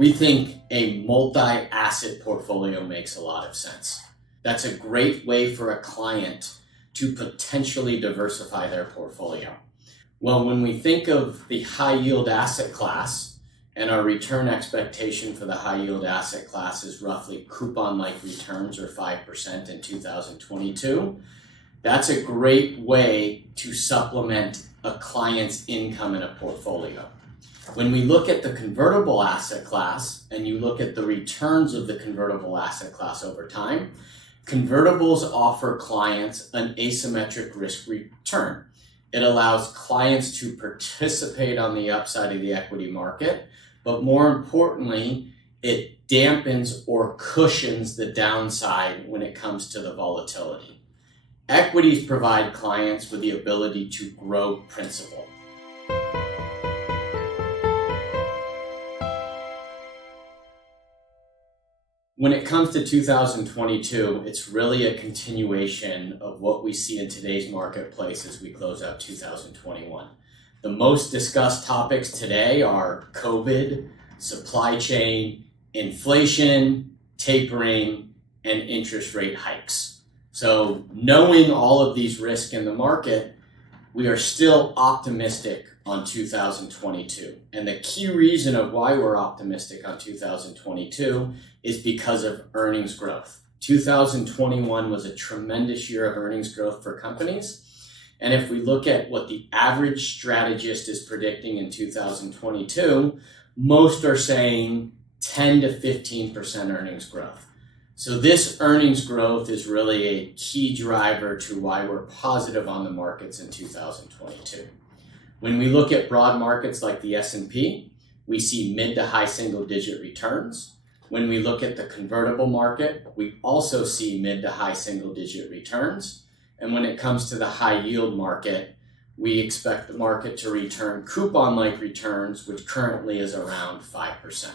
we think a multi-asset portfolio makes a lot of sense. That's a great way for a client to potentially diversify their portfolio. Well, when we think of the high yield asset class, and our return expectation for the high yield asset class is roughly coupon-like returns, or 5% in 2022, that's a great way to supplement a client's income in a portfolio. When we look at the convertible asset class, and you look at the returns of the convertible asset class over time, convertibles offer clients an asymmetric risk return. It allows clients to participate on the upside of the equity market, but more importantly, it dampens or cushions the downside when it comes to the volatility. Equities provide clients with the ability to grow principal. When it comes to 2022, it's really a continuation of what we see in today's marketplace as we close out 2021. The most discussed topics today are COVID, supply chain, inflation, tapering, and interest rate hikes. So knowing all of these risks in the market, we are still optimistic on 2022. And the key reason of why we're optimistic on 2022 is because of earnings growth. 2021 was a tremendous year of earnings growth for companies. And if we look at what the average strategist is predicting in 2022, most are saying 10 to 15% earnings growth. So this earnings growth is really a key driver to why we're positive on the markets in 2022. When we look at broad markets like the S&P, we see mid to high single digit returns. When we look at the convertible market, we also see mid to high single digit returns. And when it comes to the high yield market, we expect the market to return coupon-like returns, which currently is around 5%.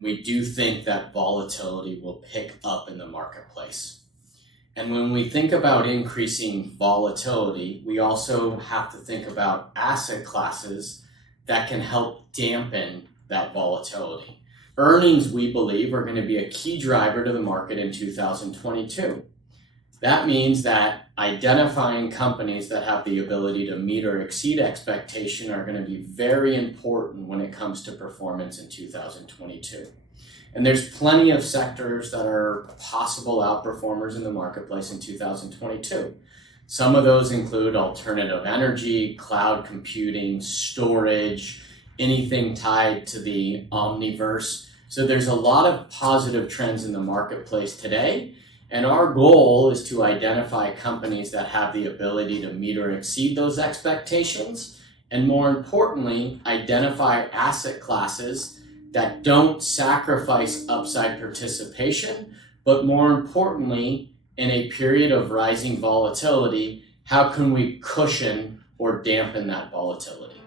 We do think that volatility will pick up in the marketplace. And when we think about increasing volatility, we also have to think about asset classes that can help dampen that volatility. Earnings, we believe, are going to be a key driver to the market in 2022. That means that identifying companies that have the ability to meet or exceed expectation are going to be very important when it comes to performance in 2022. And there's plenty of sectors that are possible outperformers in the marketplace in 2022. Some of those include alternative energy, cloud computing, storage, anything tied to the omniverse. So there's a lot of positive trends in the marketplace today. And our goal is to identify companies that have the ability to meet or exceed those expectations. And more importantly, identify asset classes that don't sacrifice upside participation, but more importantly, in a period of rising volatility, how can we cushion or dampen that volatility?